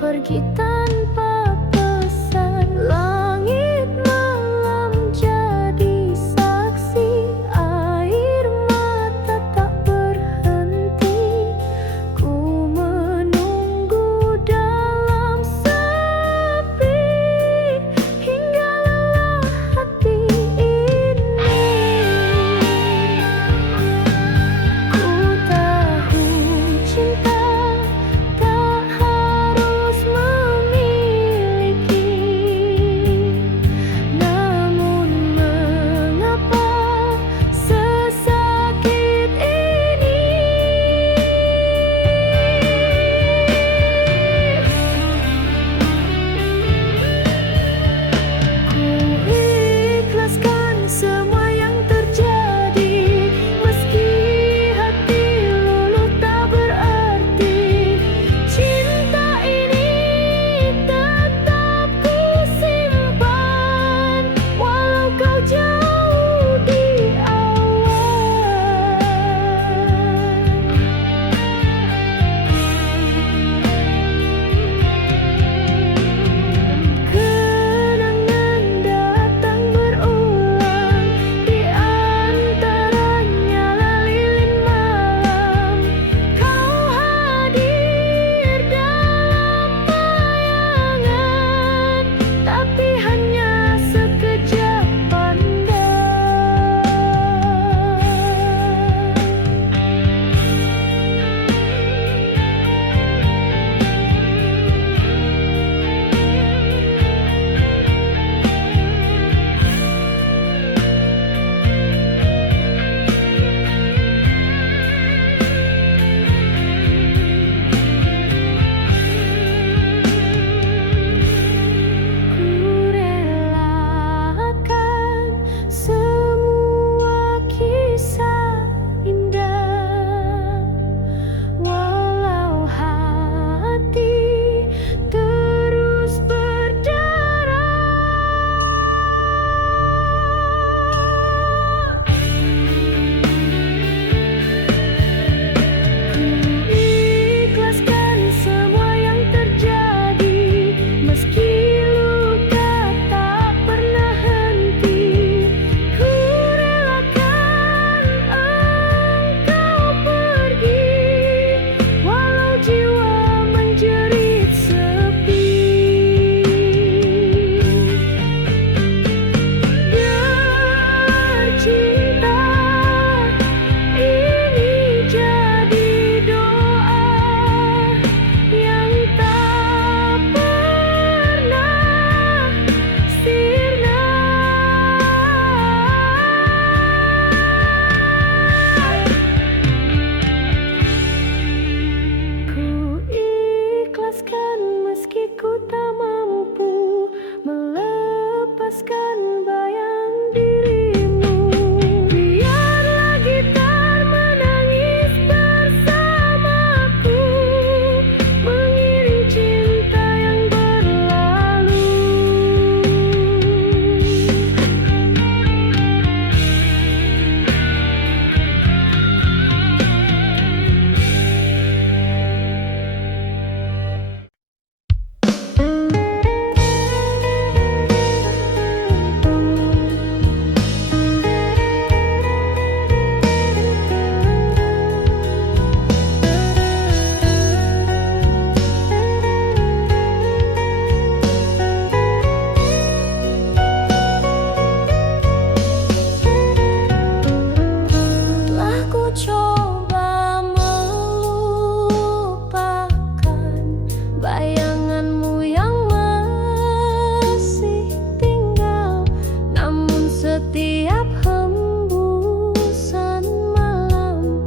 pergi tanpa pesan. Langit malam jadi saksi, air mata tak berhenti. Ku menunggu dalam sepi hingga lelah hati ini. Ku tahu cinta tak harus memiliki, namun mengapa sesakit ini? Ku ikhlaskan semua yang terjadi, meski hati luluh tak berarti. Cinta ini tetap ku simpan, walau kau jauh di awan. Kenangan datang berulang, di antaranya lilin malam. Kau hadir dalam bayangan, tapi hanya sekejap pandang. Ku relakan semua kisah indah, walau hati terus berderah. Ikhlaskan semua yang terjadi, meski luka tak pernah henti. Ku relakan engkau pergi, walau jiwa menjerit sepi. Biar cinta ini jadi doa yang tak pernah sirna. Ku ikhlaskan meski ku tak mampu melepaskan bayang dirimu. Biarlah gitar menangis bersamaku, mengiring cinta yang berlalu. Telah ku coba melupakan bayanganmu yang masih tinggal, namun setiap hembusan malam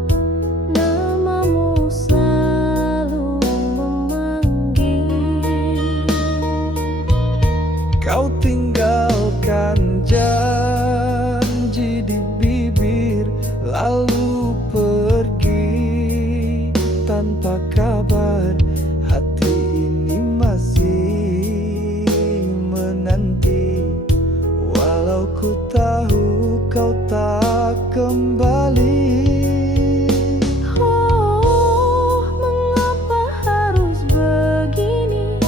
namamu selalu memanggil. Kau tinggalkan janji di bibir, lalu pergi tanpa kabar. Hati ini masih menanti, walau ku tahu kau tak kembali. Oh, mengapa harus begini?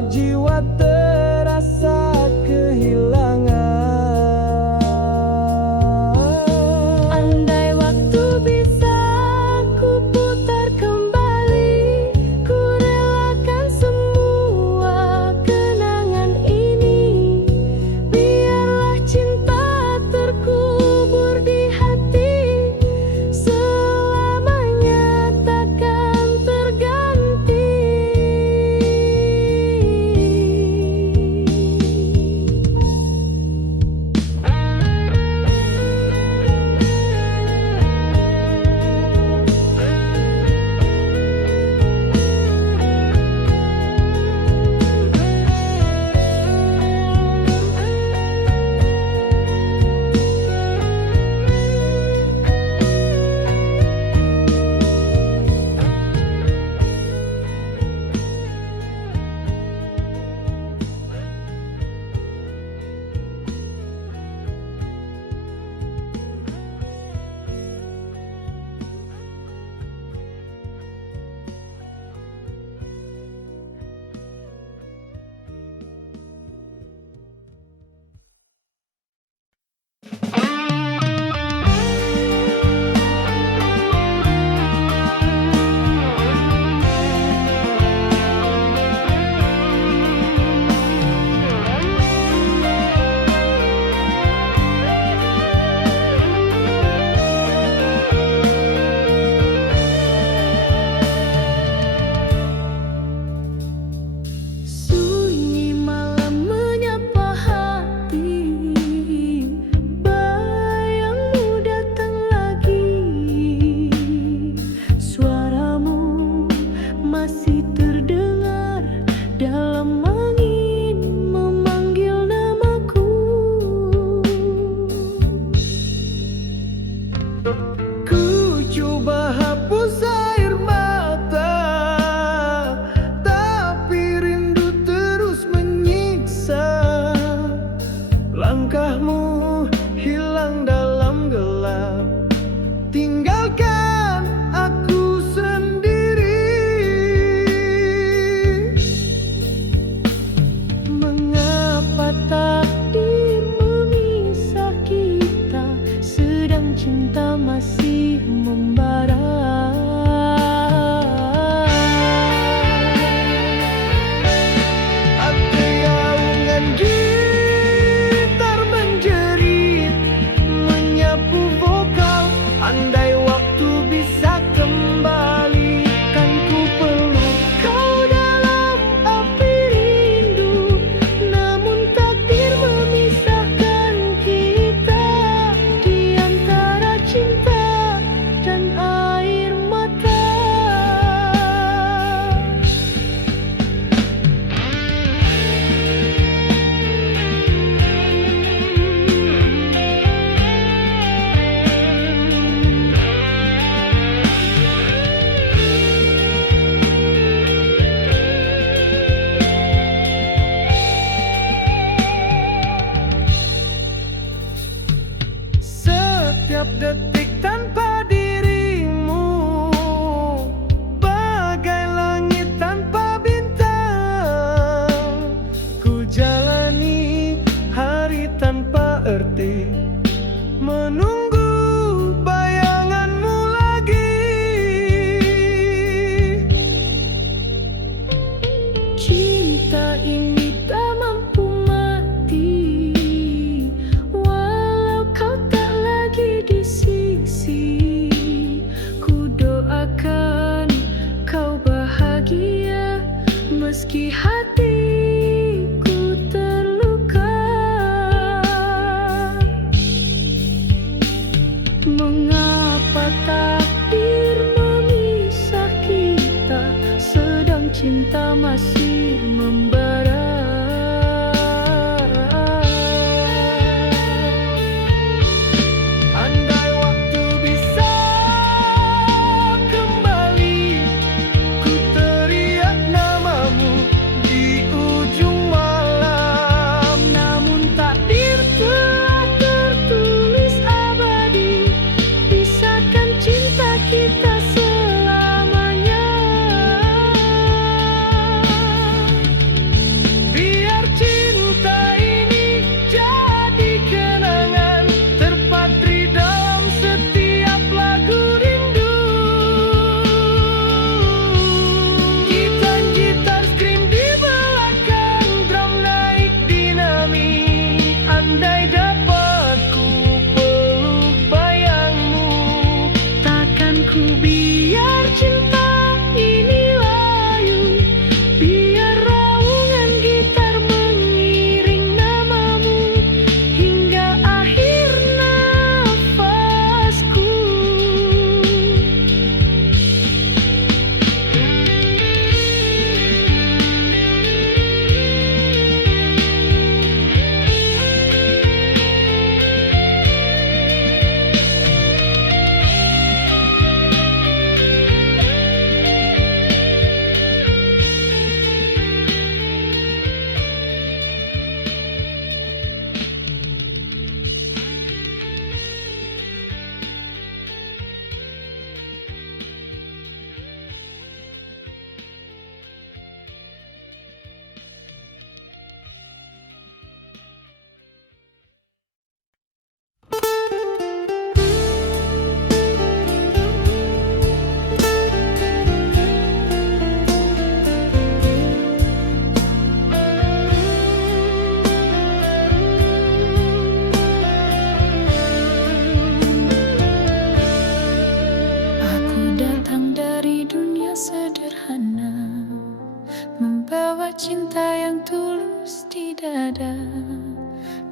walau jiwa terasa kehilangan. Andai waktu bisa ku putar kembali, ku relakan semua kenangan ini. Biarlah cinta terkubur di hati, selamanya takkan terganti. yang tulus di dada.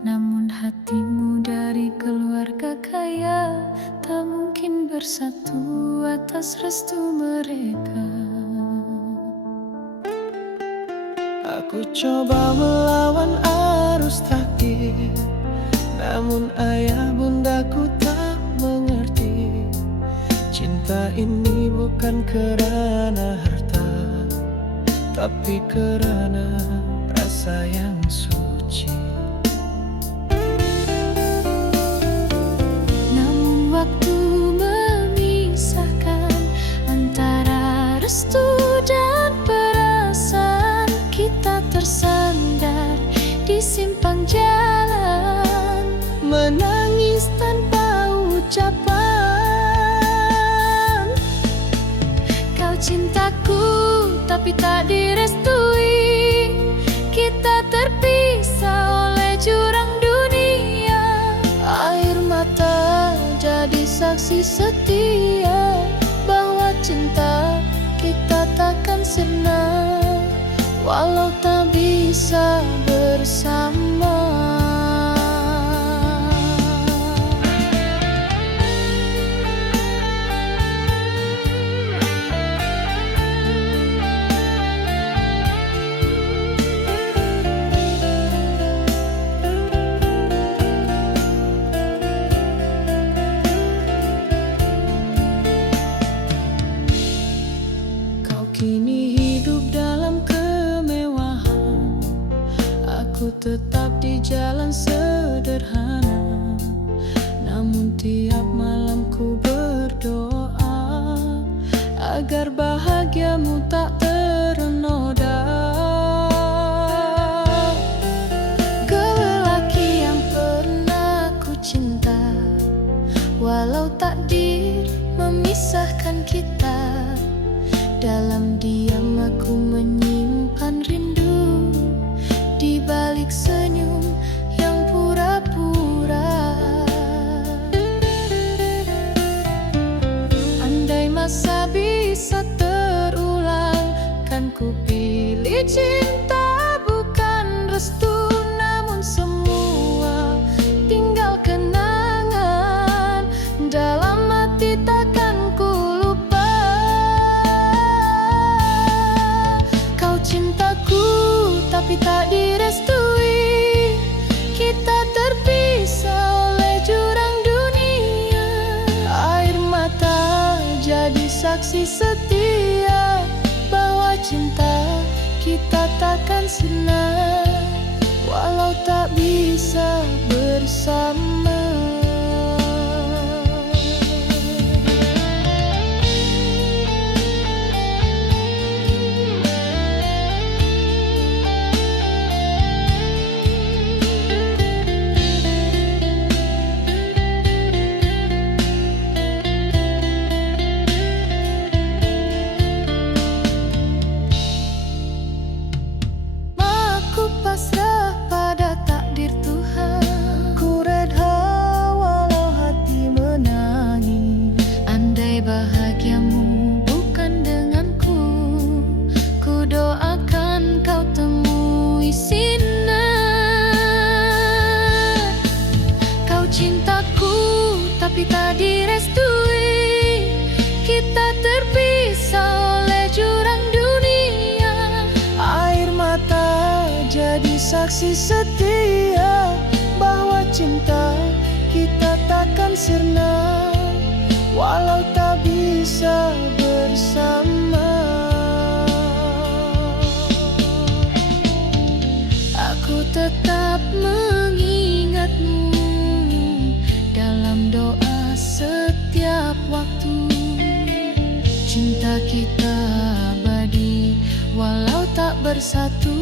Namun hatimu dari keluarga kaya tak mungkin bersatu atas restu mereka. Aku coba melawan arus takdir, namun ayah bundaku tak mengerti. Cinta ini bukan kerana harta, tapi kerana rasa yang suci. Namun waktu memisahkan antara restu dan perasaan. Kita tersandar di simpang jalan, menangis tanpa ucapan. Kau cintaku tapi tak direstui. Kita terpisah oleh jurang dunia. Air mata jadi saksi setia bahwa cinta kita takkan sirna walau tak bisa bersama. Kau kini hidup dalam kemewahan, aku tetap di jalan sederhana. Namun tiap malam ku berdoa agar bahagiamu tak ternoda. Kau lelaki yang pernah ku cinta, walau takdir memisahkan kita. Dalam diam aku menyimpan rindu di balik senyum yang pura-pura. Andai masa bisa terulang, kan ku pilih cinta bukan restu. Namun semua tinggal kenangan dalam hati, takkan ku lupa. Cintaku tapi tak direstui. Kita terpisah oleh jurang dunia. Air mata jadi saksi setia bahwa cinta kita takkan sirna walau tak bisa bersama. Pasrah pada takdir Tuhan, ku redha walau hati menangis. Andai bahagiamu bukan denganku, ku doakan kau temui sinar. Kau cintaku tapi tak direstui. Kita terpisah oleh jurang dunia. Air mata jadi saksi setia bahwa cinta kita takkan sirna walau tak bisa bersama. Aku tetap mengingatmu dalam doa setiap waktu. Cinta kita abadi walau tak bersatu.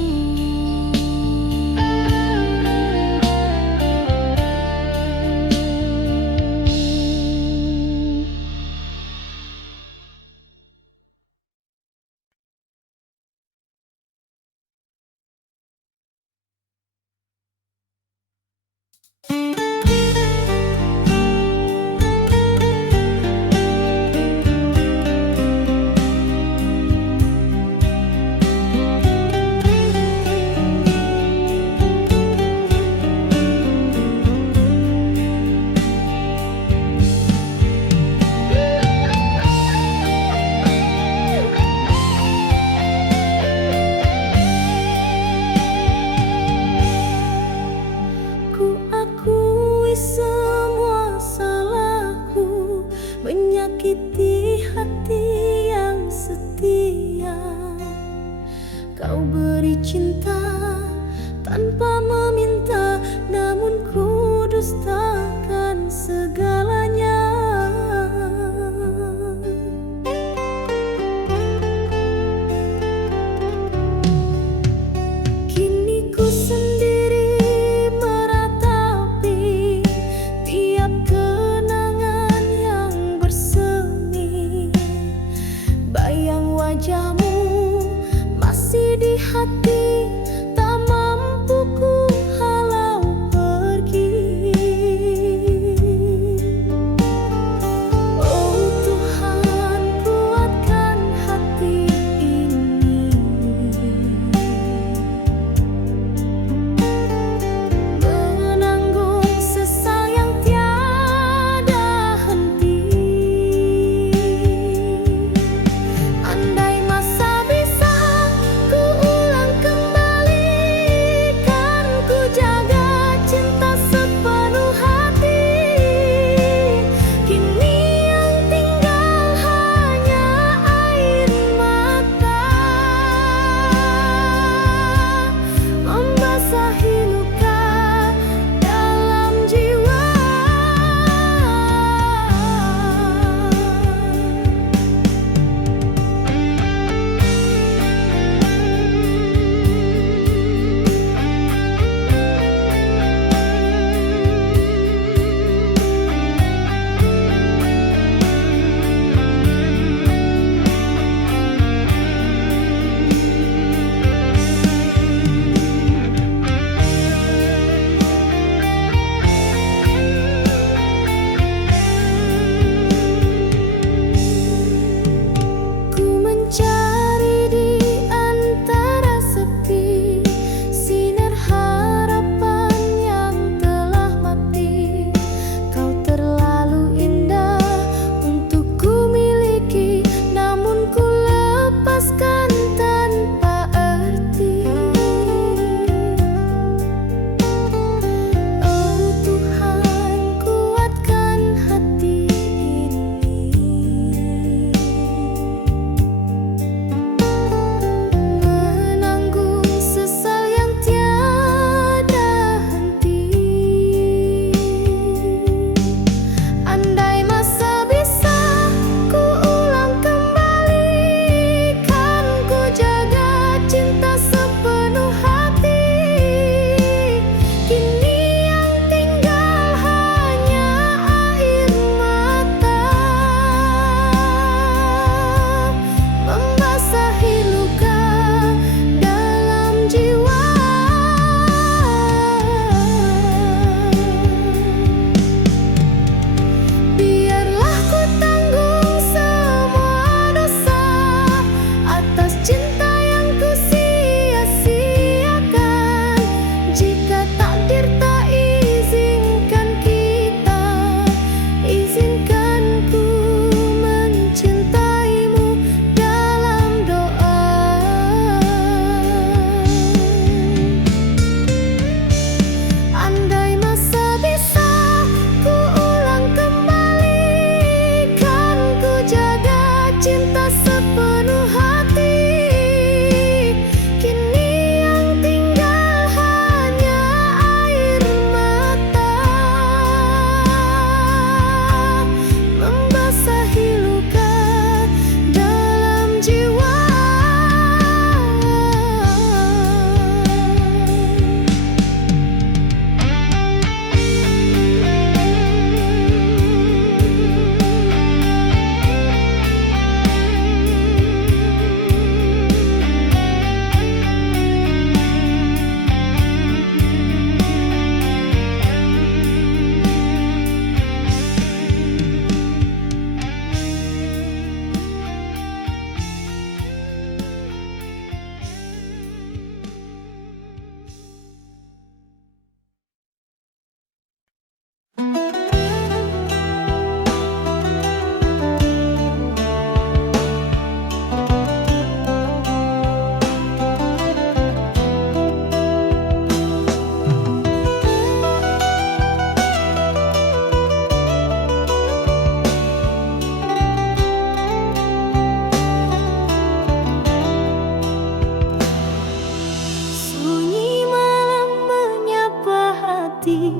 hati,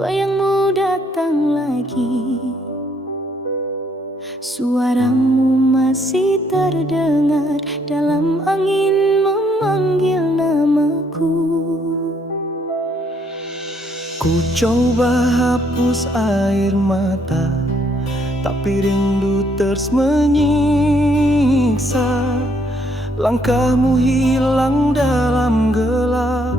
bayangmu datang lagi. Suaramu masih terdengar dalam angin memanggil namaku. Ku coba hapus air mata, tapi rindu terus menyiksa. Langkahmu hilang dalam gelap,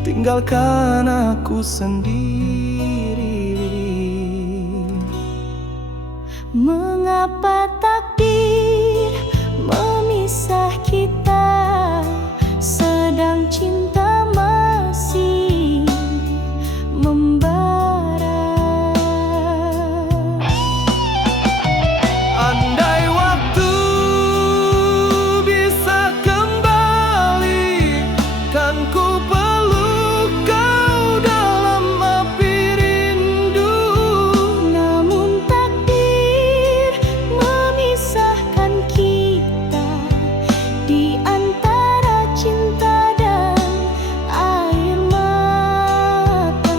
tinggalkan aku sendiri. Mengapa takdir memisah kita, sedang cinta masih membara. Andai waktu bisa kembali, kan ku peluk kau dalam api rindu. Namun takdir memisahkan kita di antara cinta dan air mata.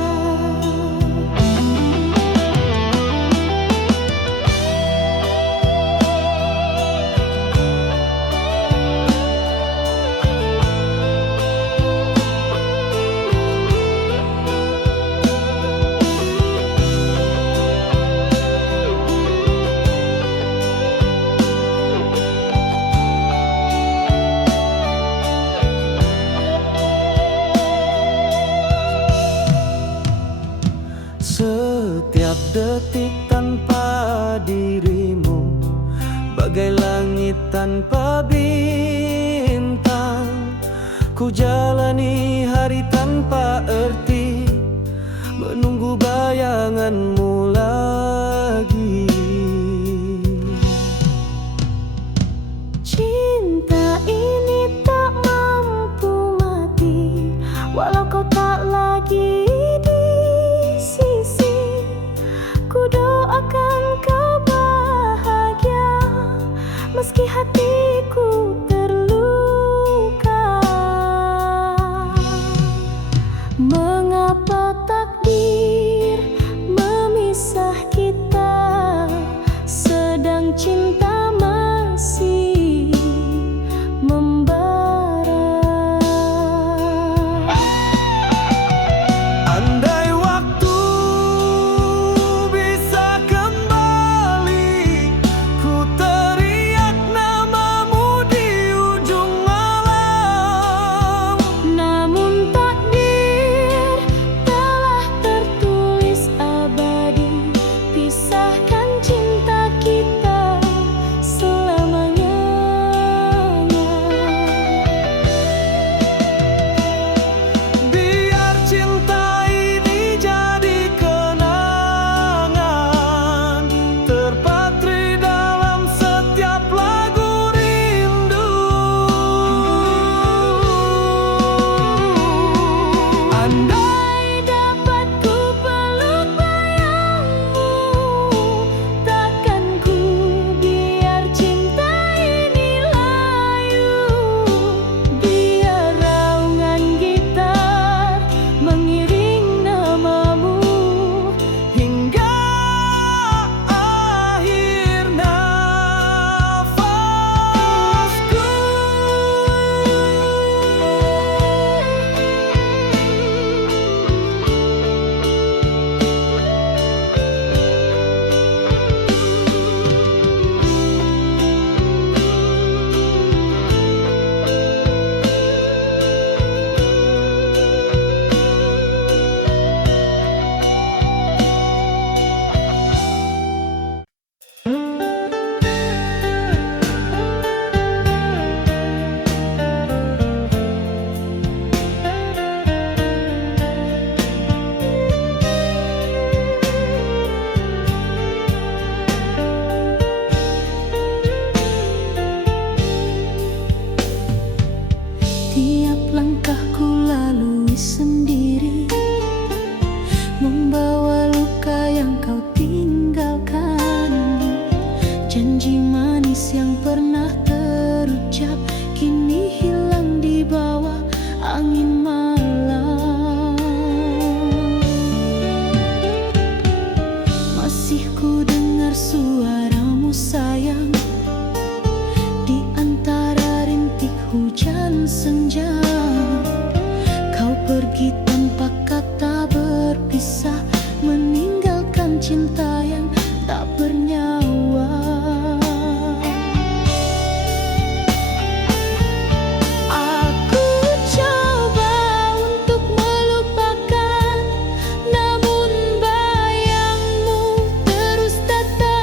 Setiap detik tanpa dirimu, bagai langit tanpa bintang. Ku jalani hari tanpa arti, menunggu bayanganmu lagi. Cinta ini tak mampu mati, walau kau tak lagi di sisi. Ku doakan kau bahagia, meski hatiku terluka. Mengapa takdir memilih pergi tanpa kata berpisah, meninggalkan cinta yang tak bernyawa. Aku coba untuk melupakan, namun bayangmu terus datang.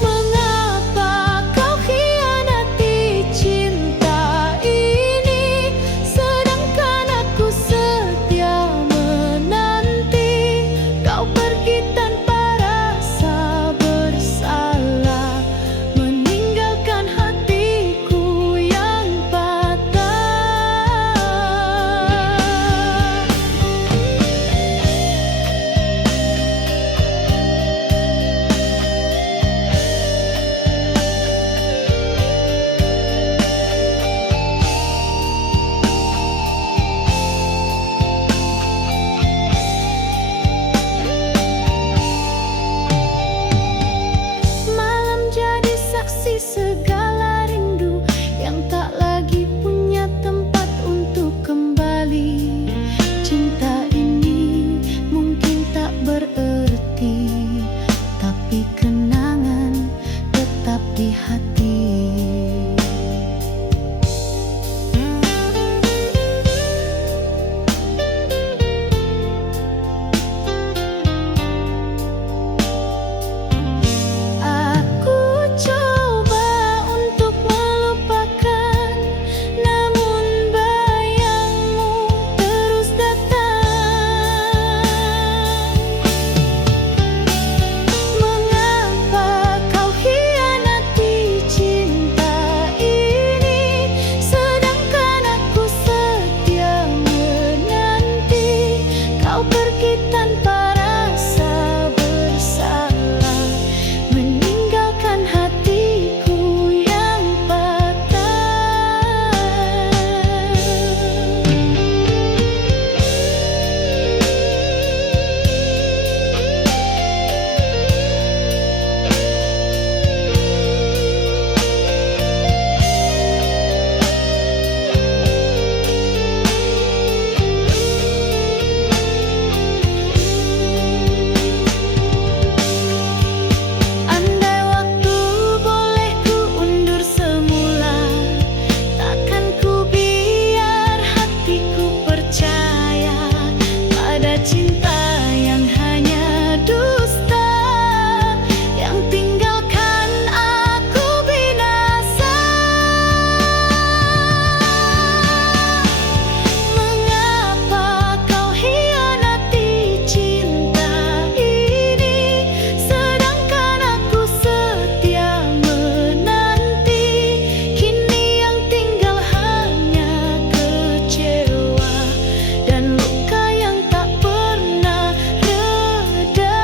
Mengapa kau khianati cinta ini, sedangkan aku setia menanti. Kau pergi tanpa rasa bersalah, meninggalkan hatiku yang patah. Malam jadi saksi segala rindu yang tak lagi punya tempat untuk kembali. Cinta ini mungkin tak berarti, tapi kenangan tetap di hati. Aku coba untuk melupakan, namun bayangmu terus datang. Mengapa kau khianati cinta ini, sedangkan aku setia menanti. Kau pergi tanpa rasa bersalah, meninggalkan hatiku yang patah. Andai waktu boleh ku undur semula, takkan ku biar hatiku percaya pada cinta yang hanya dusta, yang tinggalkan aku binasa. Mengapa kau khianati cinta ini, sedangkan aku setia menanti. Kini yang tinggal hanya kecewa dan luka yang tak pernah reda.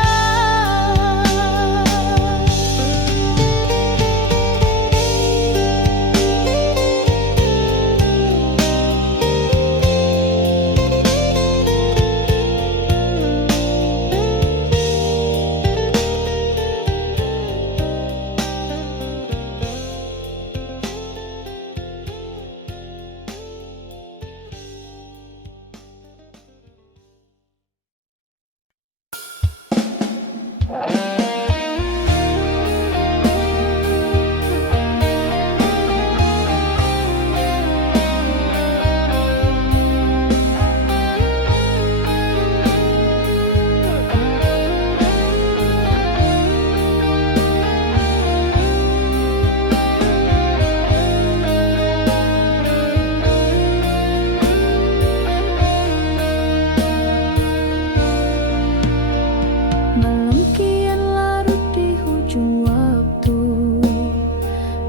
Malam kian larut di hujung waktu,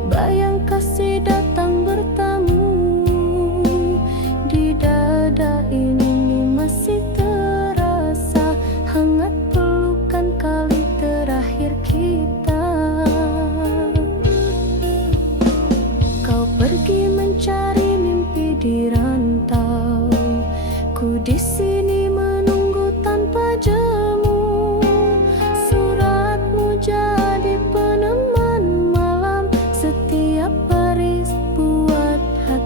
bayang kasih datang bertamu. Di dada ini masih terasa hangat pelukan kali terakhir kita. Kau pergi mencari mimpi di rantau, ku di sini menunggu tanpa jemu. Suratmu jadi peneman malam, setiap baris buat hati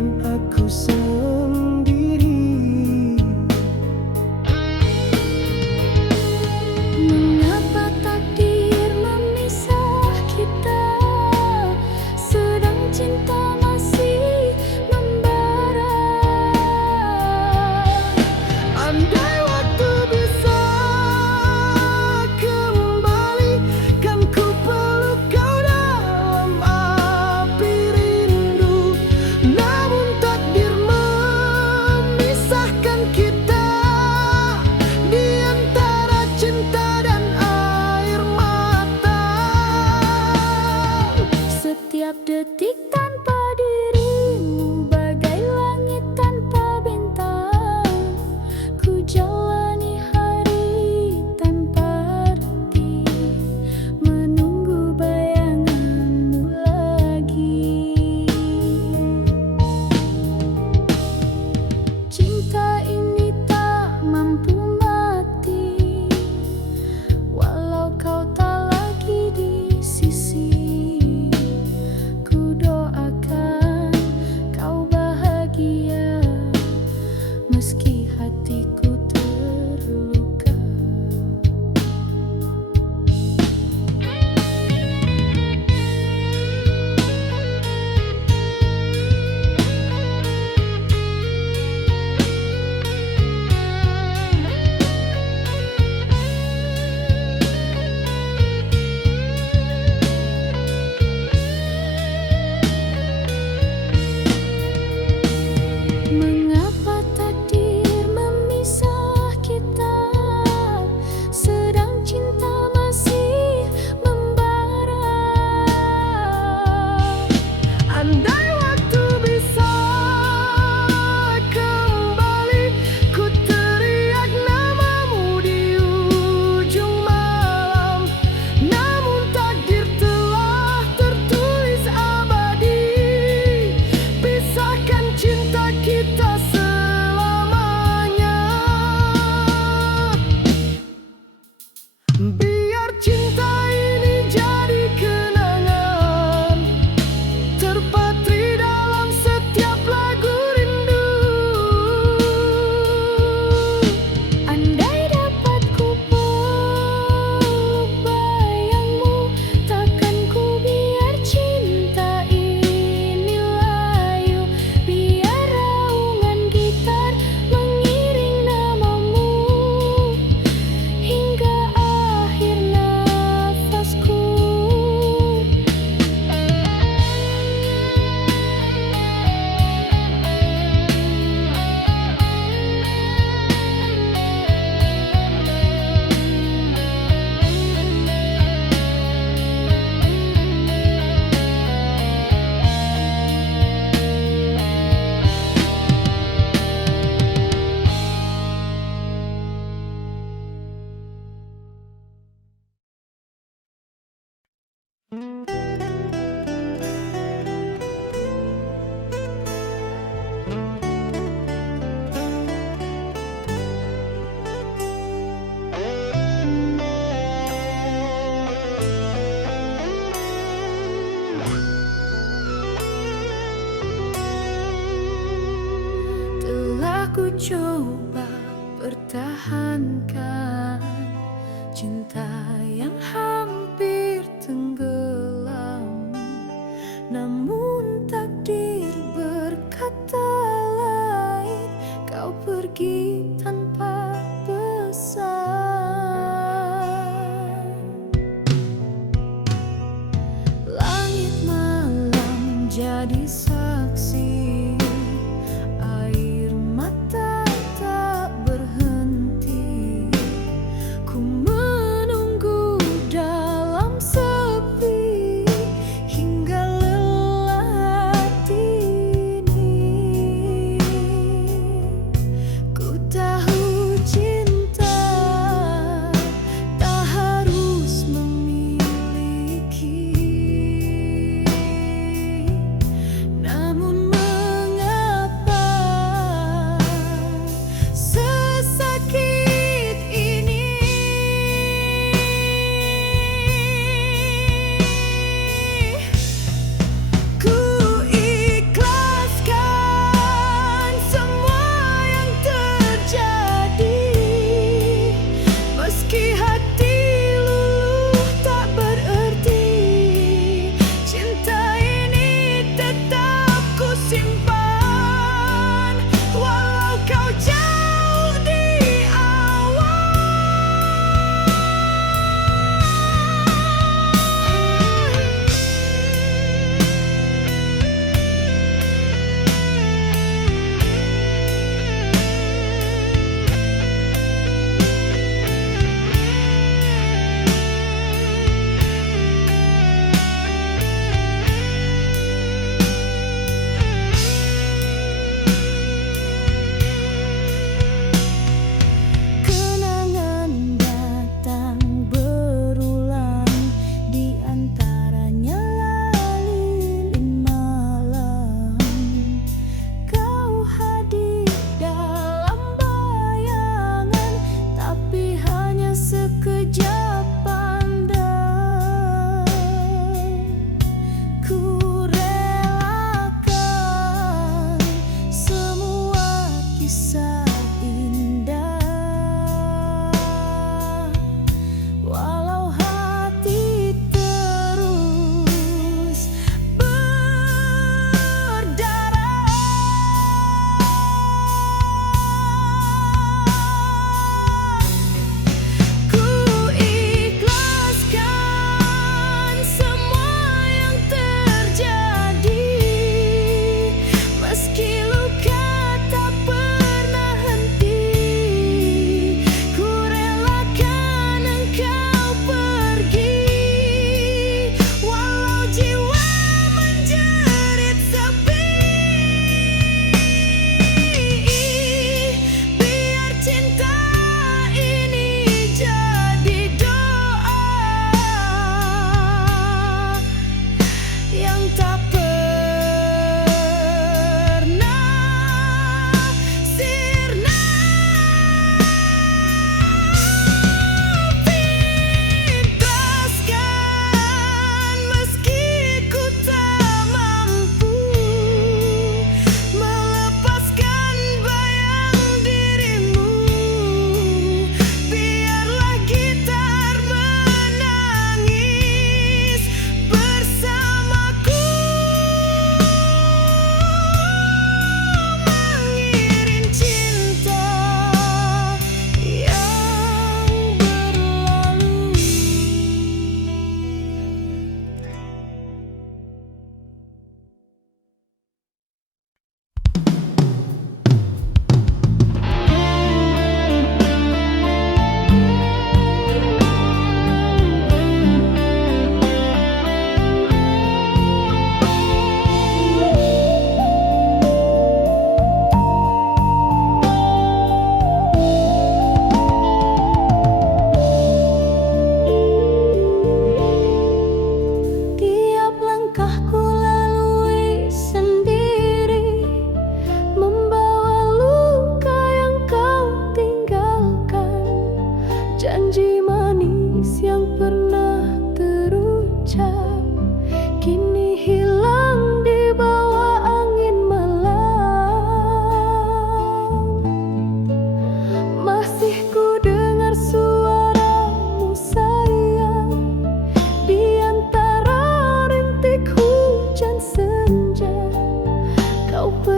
sendirian aku sendiri. Mengapa takdir memisah kita, sedang cinta masih membara. Andai waktu bisa kembali, kan ku peluk kau dalam api rindu. Namun takdir memisahkan kita di antara cinta dan air mata. Setiap detik tanpa dirimu bagai langit tanpa bintang. Ku jalani hari tanpa arti, menunggu bayanganmu lagi. Cinta ini tak mampu mati, walau kau tak lagi di sisi. Ku doakan kau bahagia, meski hatiku terluka. Mengapa takdir memisah kita, sedang cinta masih membara. Andai waktu bisa kembali, ku teriak namamu di ujung malam. Namun takdir telah tertulis abadi, pisahkan cinta kita selamanya. Biar cinta ini jadi kenangan, terpatri dalam setiap lagu rindu. Andai dapat ku peluk bayangmu, takkan ku biar cinta ini layu. Biar raungan gitar mengiring namamu hingga akhir nafasku. Telah ku coba pertahankan cinta yang hampir tenggelam, namun takdir berkata lain. Kau pergi tanpa pesan. Langit malam jadi saksi, air mata tak berhenti. Ku menunggu dalam sepi hingga lelah hati ini. Ku tahu cinta tak harus memiliki,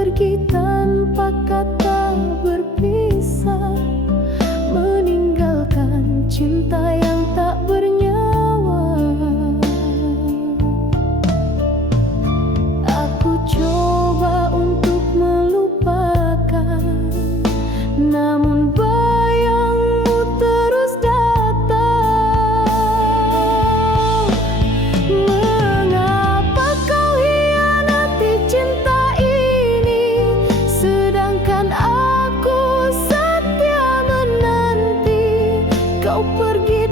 pergi tanpa kata berpisah, meninggalkan cinta yang tak bernyawa. Aku coba untuk melupakan, namun bayangmu terus datang. Mengapa kau hianati cinta ini, sedangkan aku setia menanti kau pergi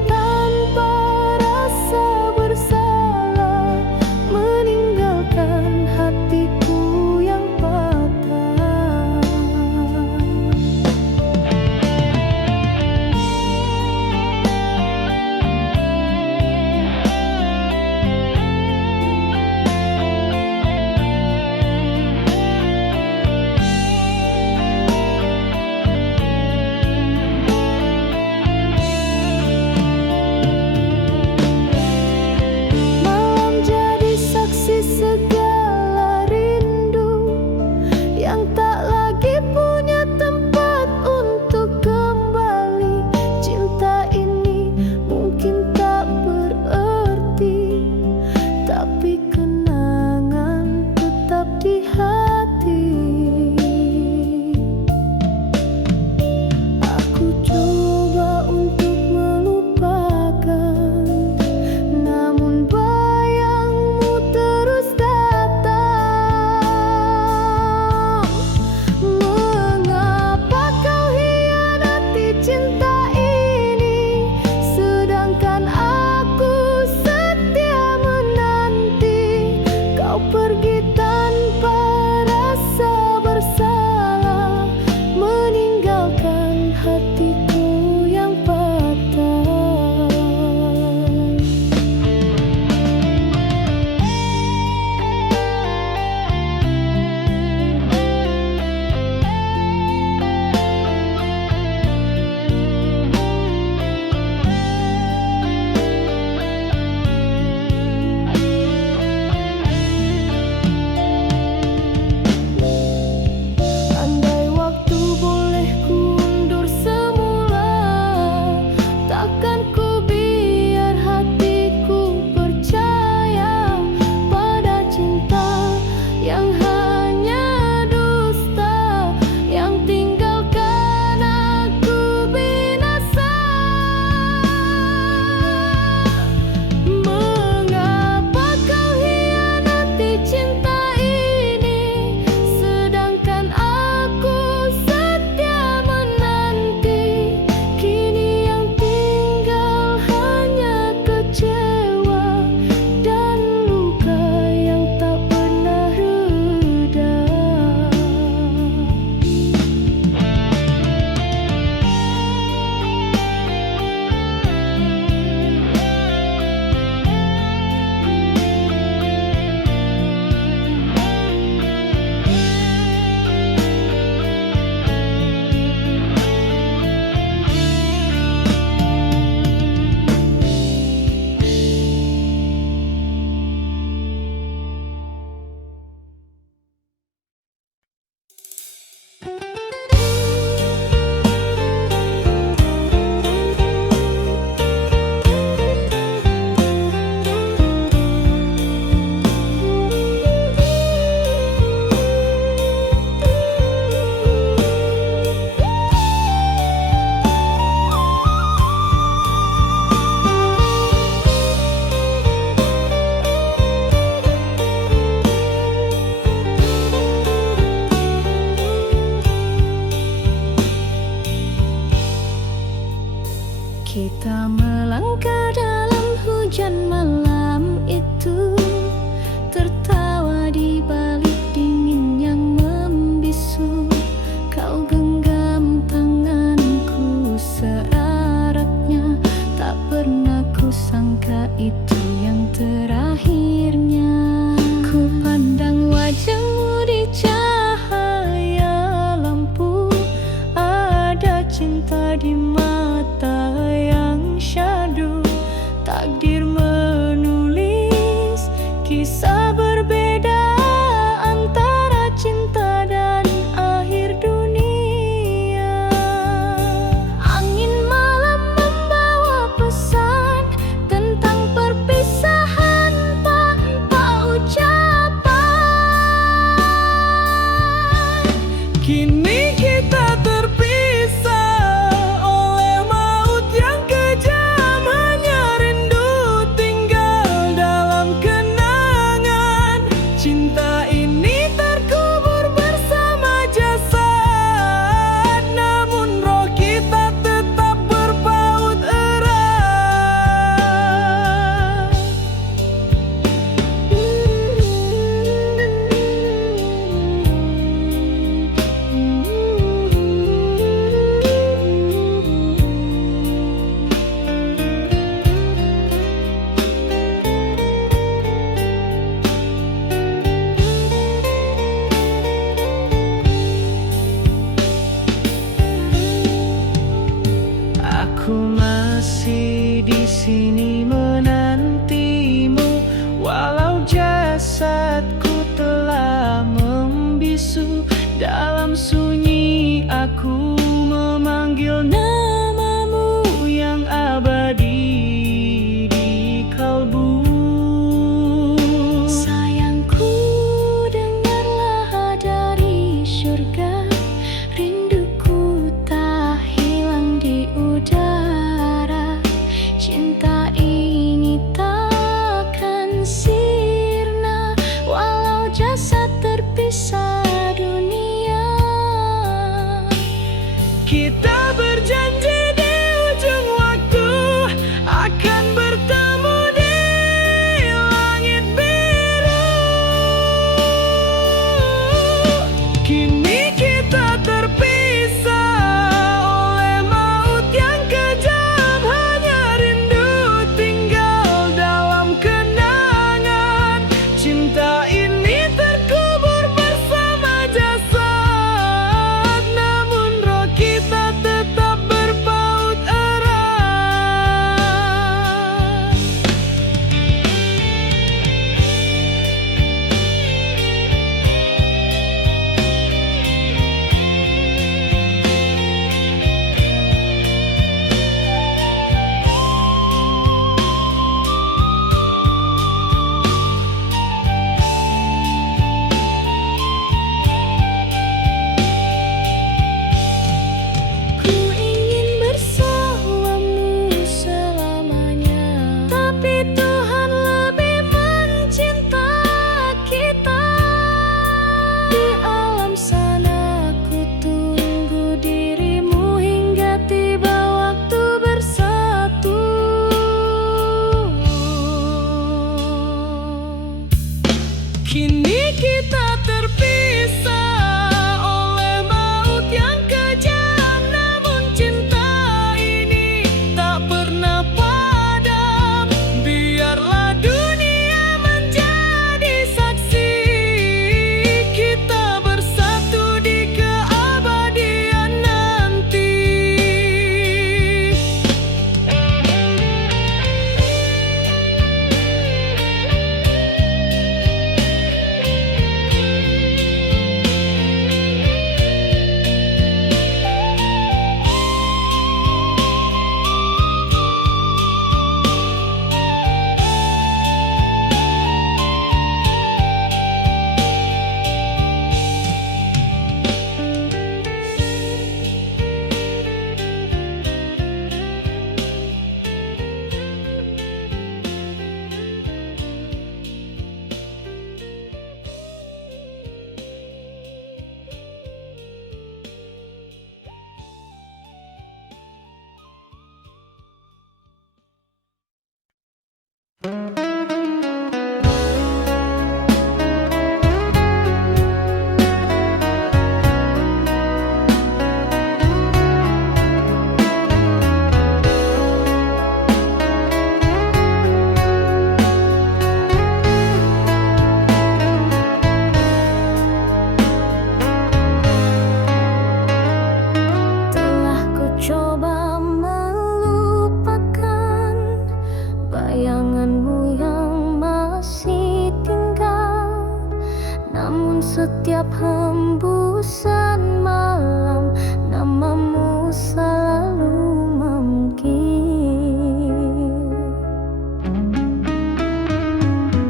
namun setiap hembusan malam namamu selalu memanggil.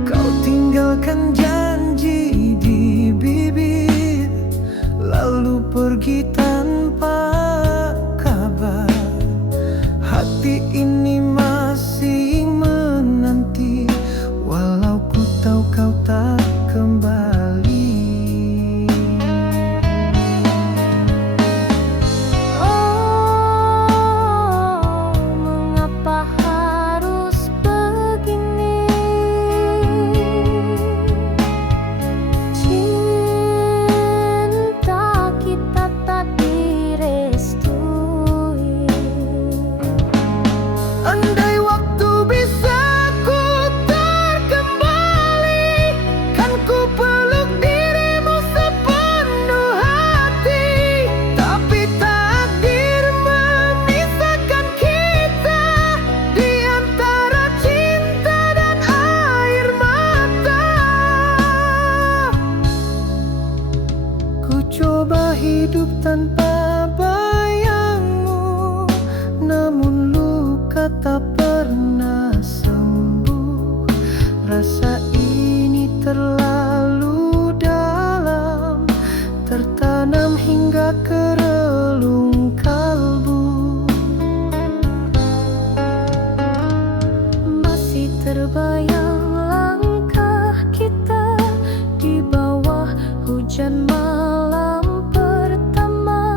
Kau tinggalkan janji di bibir, lalu pergi tanpa kabar. Hati ini masih menanti, walau ku tahu kau tak kembali. Oh, mengapa harus begini? Cinta kita tak direstui. Andai waktu bisa ku terkembali, kan ku peluk dirimu sepenuh hati. Tapi takdir memisahkan kita di antara cinta dan air mata. Ku coba hidup tanpa bayangmu, namun luka tak pernah sembuh. Rasa ini terlalu dalam, tertanam hingga ke relung kalbu. Masih terbayang langkah kita di bawah hujan malam pertama,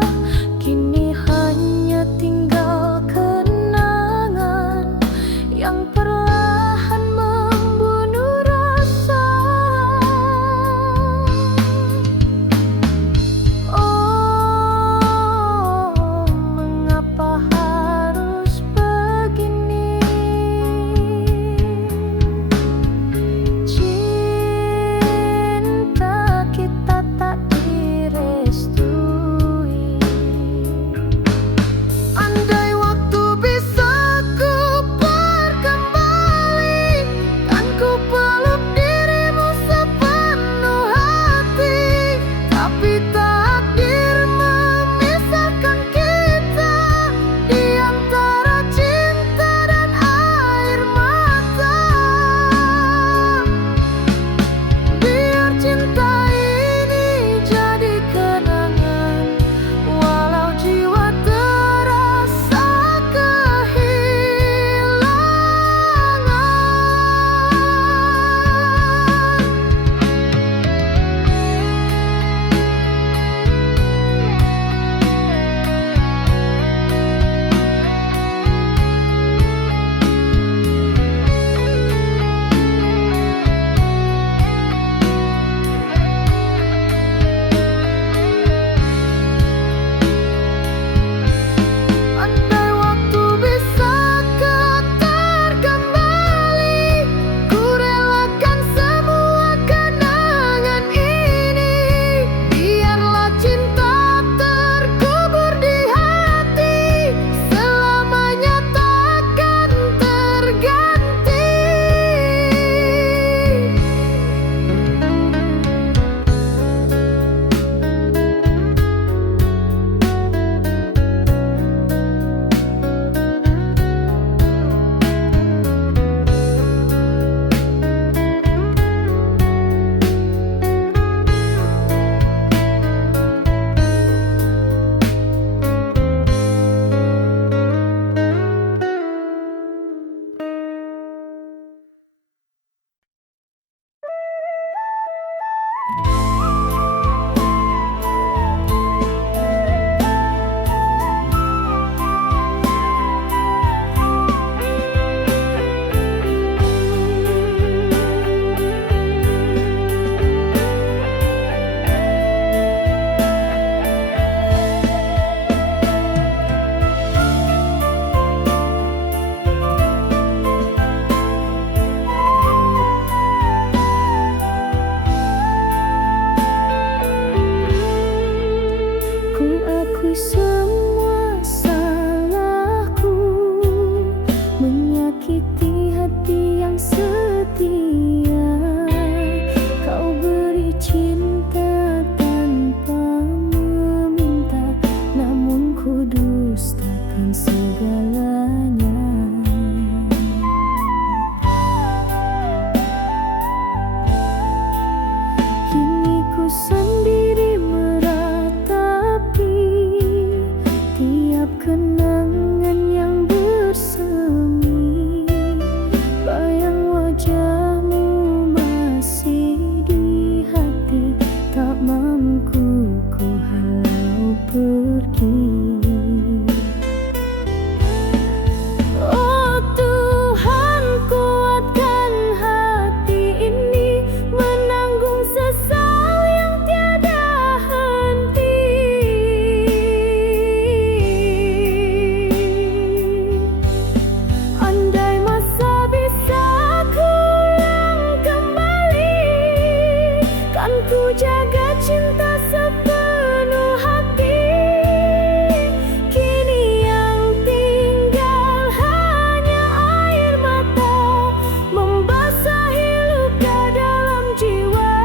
sendiri meratapi tiap kenangan yang bersemi. Bayang wajahmu masih di hati, tak mampu ku halau pergi. Oh Tuhan, kuatkan hati ini menanggung sesal yang tiada henti. Andai masa bisa kuulang kembali, kan ku jaga cinta sepenuh hati. Kini yang tinggal hanya air mata membasahi luka dalam jiwa.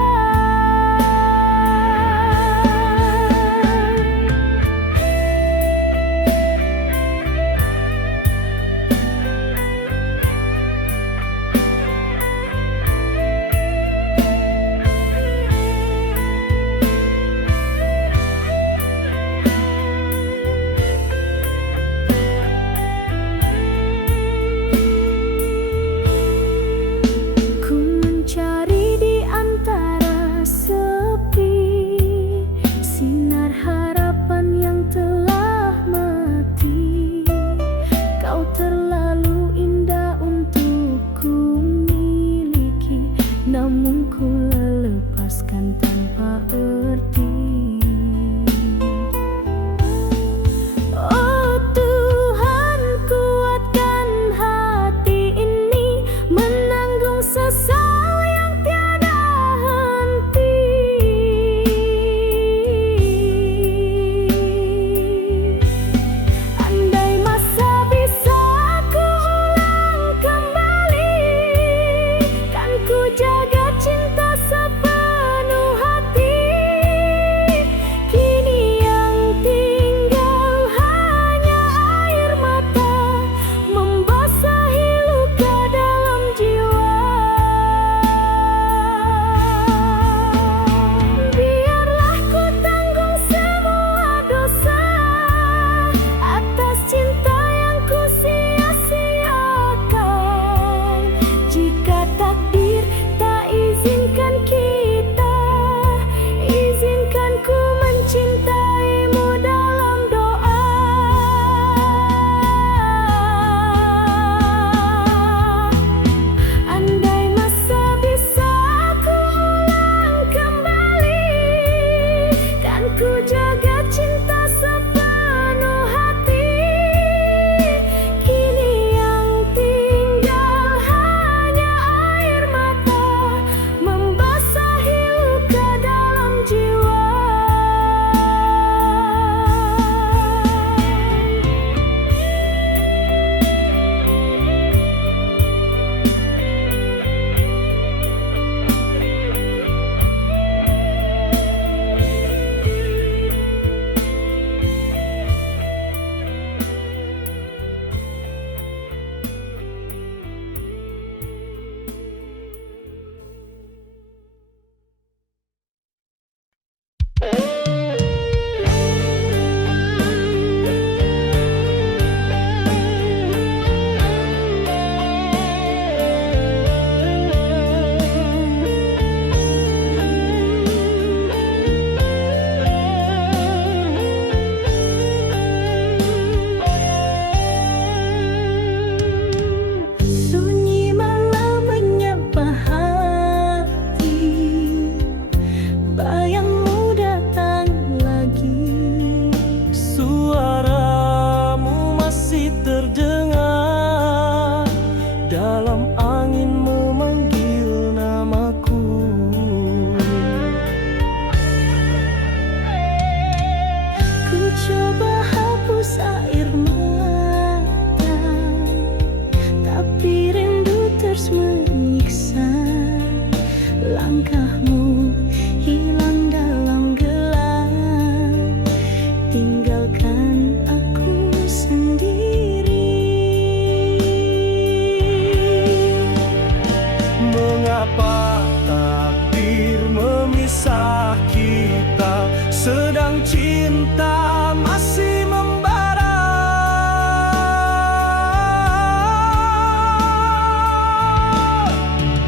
sedang cinta masih membara.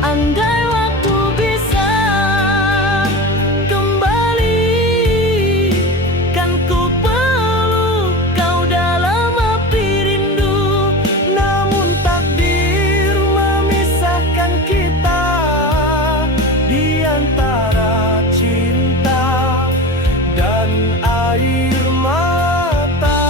Andai waktu bisa kembali, kan ku peluk kau dalam api rindu. Namun takdir memisahkan kita di antara cinta dan air mata.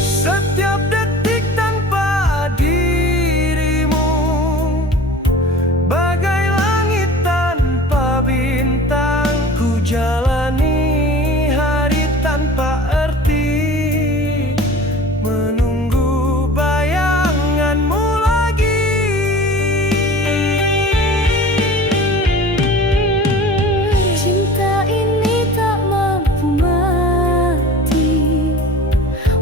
Setiap detik tanpa dirimu bagai langit tanpa bintang. Ku jalani hari tanpa arti, menunggu bayanganmu lagi. Cinta ini tak mampu mati,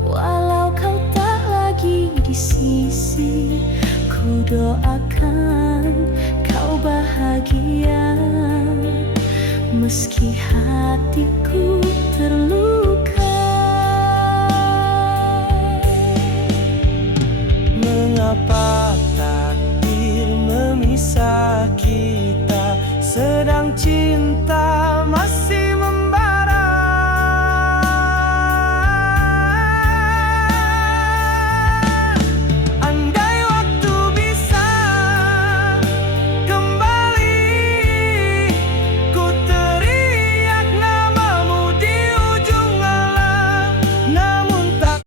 walau kau tak lagi di sisi. Ku doakan kau bahagia, meski hatiku terluka. Mengapa takdir memisah kita, sedang cinta masih membara. Andai waktu bisa kembali, ku teriak namamu di ujung alam. Namun tak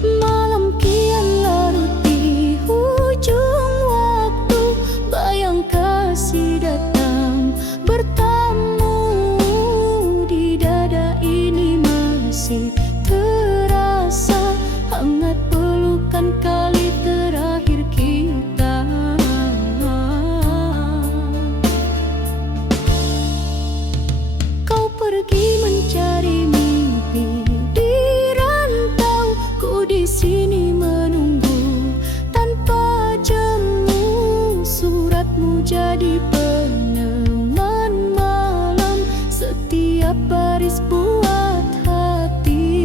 Malam kian larut di ujung waktu, bayang kasih datang bertamu. Di dada ini masih terasa hangat pelukan kali terakhir kita. Kau pergi mencari mimpi di rantau, ku di sini menunggu tanpa jemu. Suratmu jadi peneman malam, setiap baris buat hati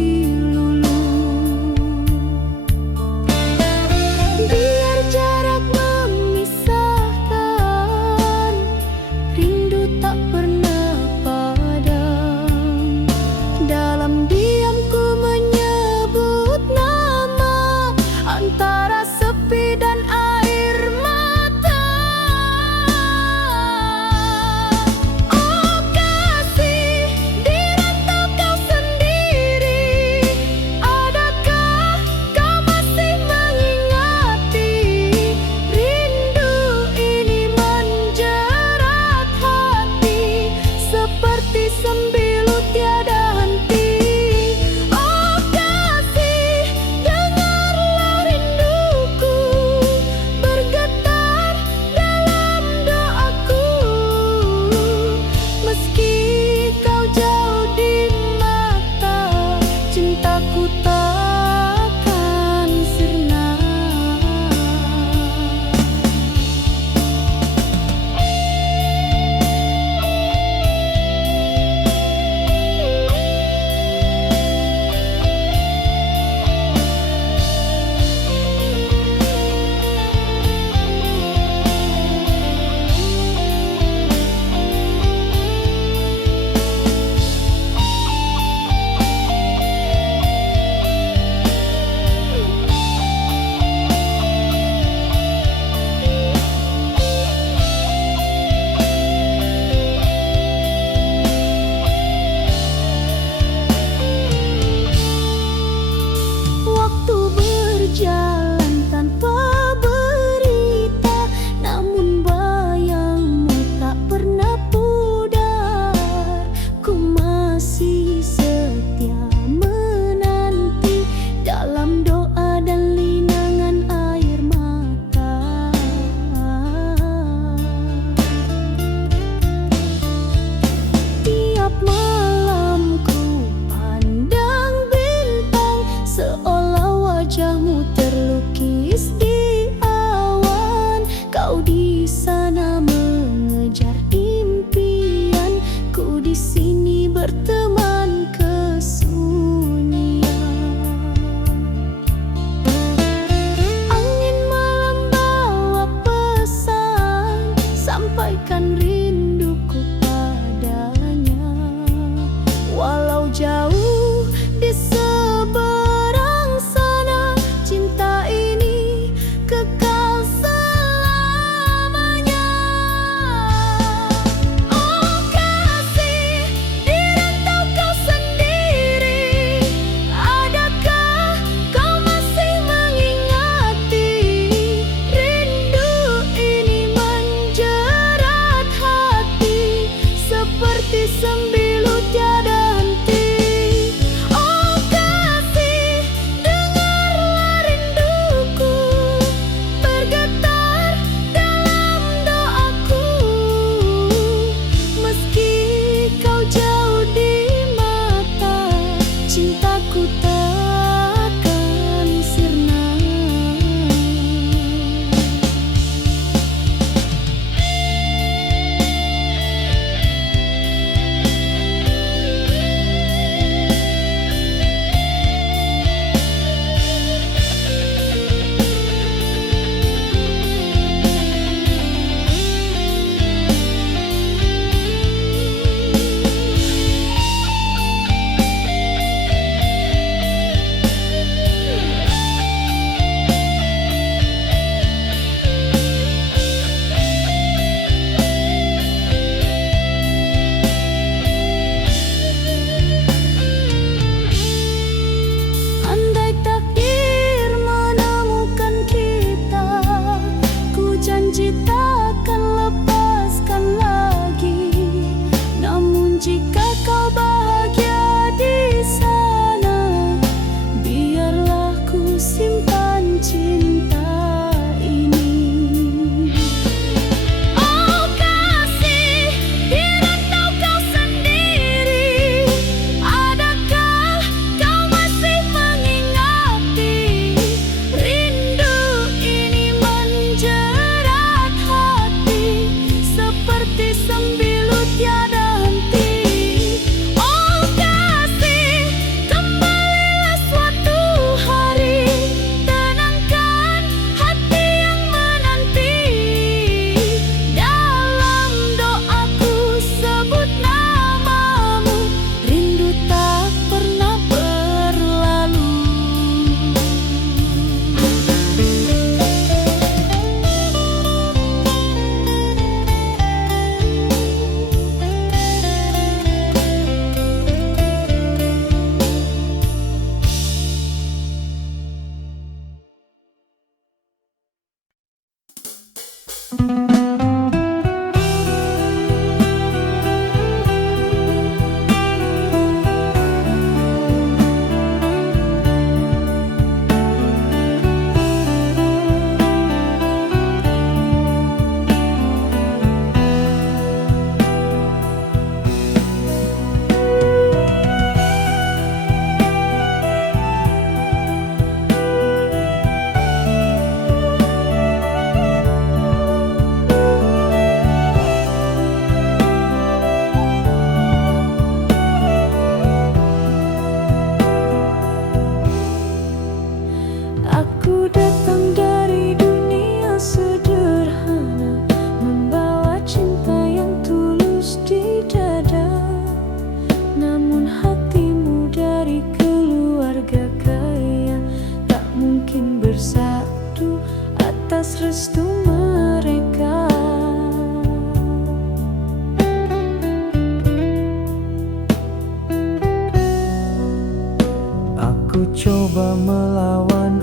Aku coba melawan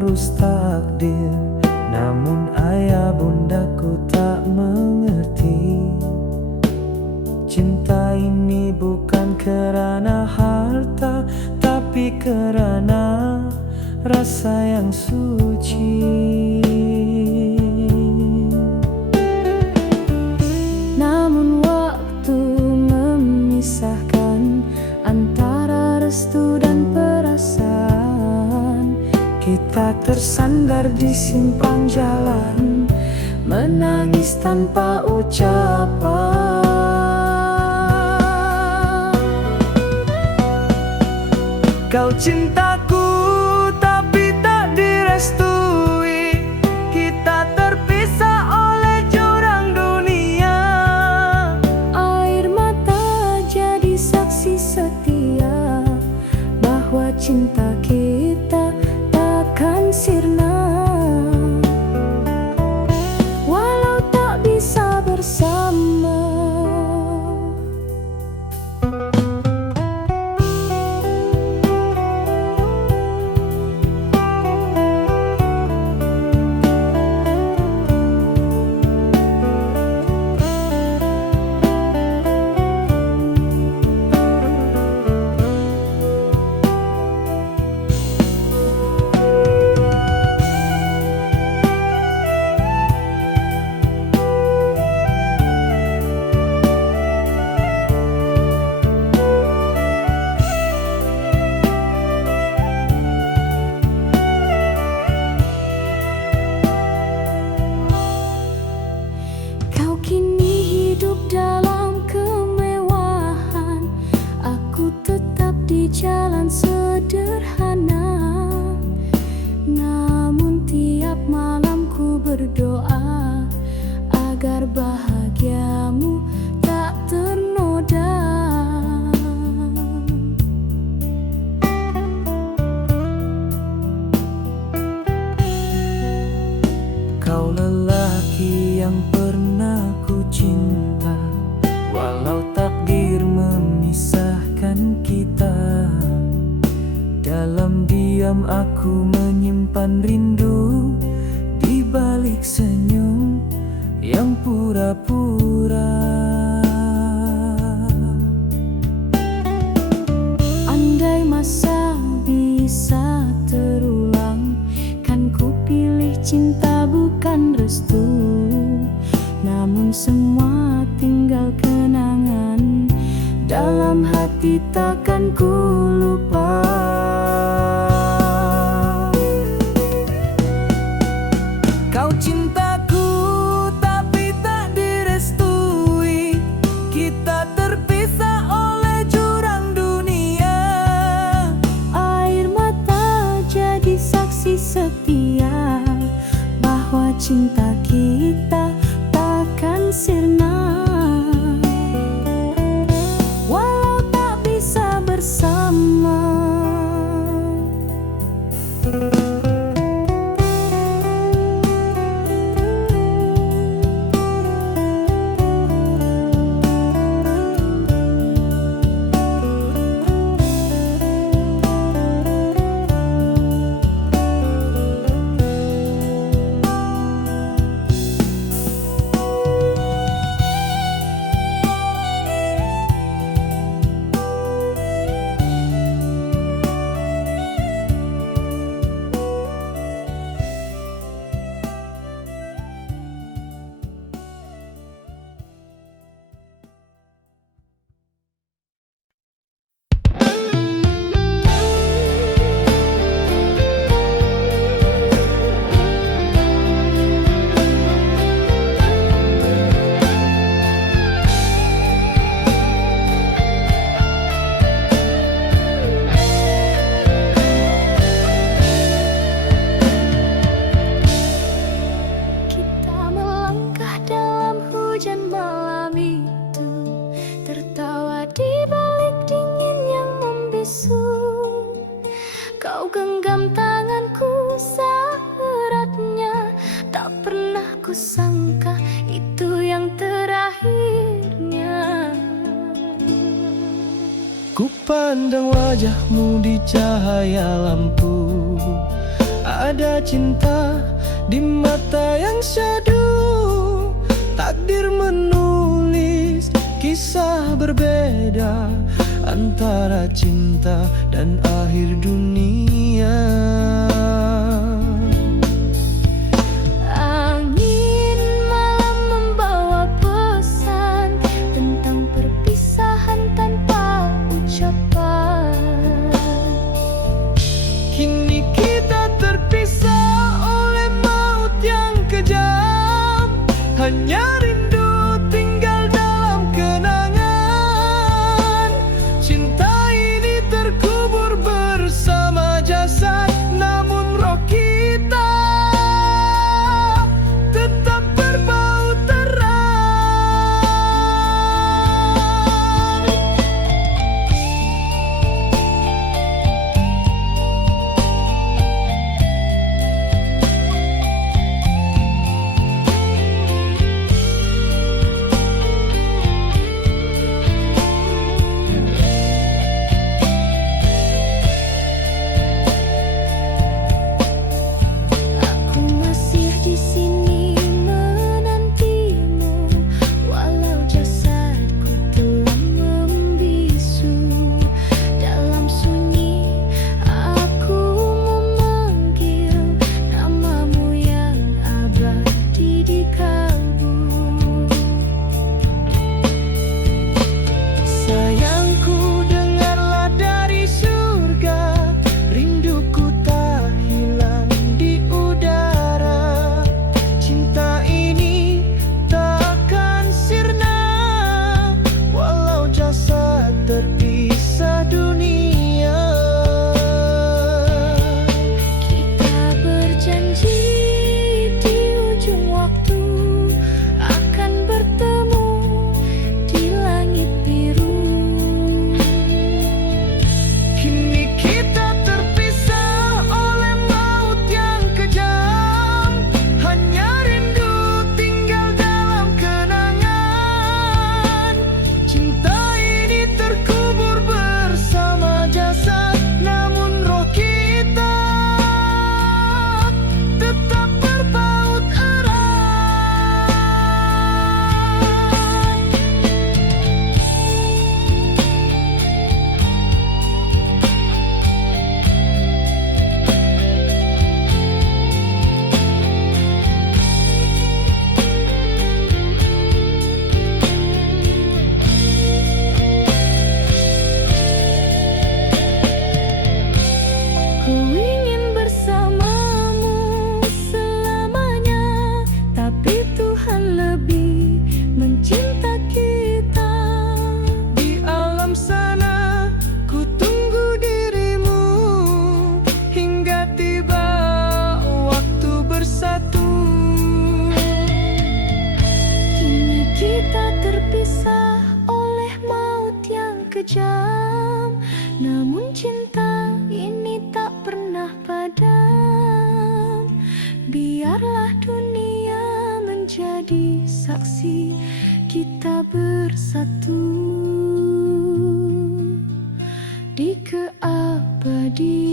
arus takdir, namun ayah bundaku tak mengerti. Cinta ini bukan kerana harta, tapi kerana rasa yang suci. Namun waktu memisahkan antara restu dan perasaan. Kita tersandar di simpang jalan, menangis tanpa ucapan. Kau cintaku tapi tak direstui. Kita terpisah oleh jurang dunia. Air mata jadi saksi setia bahwa cinta kita takkan sirna, walau tak bisa bersama. Kau kini hidup dalam kemewahan, aku tetap di jalan sederhana. Namun tiap malam ku berdoa agar bahagiamu tak ternoda. Kau lelaki yang pernah ku cinta, walau takdir memisahkan kita. Dalam diam aku menyimpan rindu, di balik senyum yang pura-pura. Andai masa bisa terulang, kan ku pilih cinta bukan restu. Namun semua tinggal kenangan, dalam hati takkan ku lupa. Kau cintaku tapi tak direstui. Kita terpisah oleh jurang dunia. Air mata jadi saksi setia bahwa cinta kita takkan sirna, walau tak bisa bersama. Kau genggam tanganku saat-eratnya, tak pernah ku sangka itu yang terakhirnya. Ku pandang wajahmu di cahaya lampu. Ada cinta di mata yang syahdu. Takdir menulis kisah berbeda antara cinta dan akhir dunia. Angin malam membawa pesan tentang perpisahan tanpa ucapan. Kini kita terpisah oleh maut yang kejam. Hanya rindu tinggal dalam kenangan. Cinta ini terkubur bersama jasad, namun roh kita tetap berbau terang. Aku masih di sini menantimu, walau jasadku telah membisu. Dalam sunyi aku memanggil namamu yang abadi di kalbu. Sayangku, dengarlah dari surga, rinduku tak hilang di udara. Cinta ini takkan sirna, walau jasad terpisah dunia. Kita berjanji di ujung waktu akan bertemu di langit biru. Kini kita terpisah oleh maut yang kejam. Hanya rindu tinggal dalam kenangan. Cinta ini terkubur bersama jasad, namun roh kita tetap berbaut erat. Ku ingin bersamamu selamanya, tapi Tuhan lebih mencinta kita. Di alam sana ku tunggu dirimu hingga tiba waktu bersatu. Kini kita terpisah oleh maut yang kejam, namun cinta ini tak pernah padam. Biarlah dunia menjadi saksi kita bersatu di keabadian.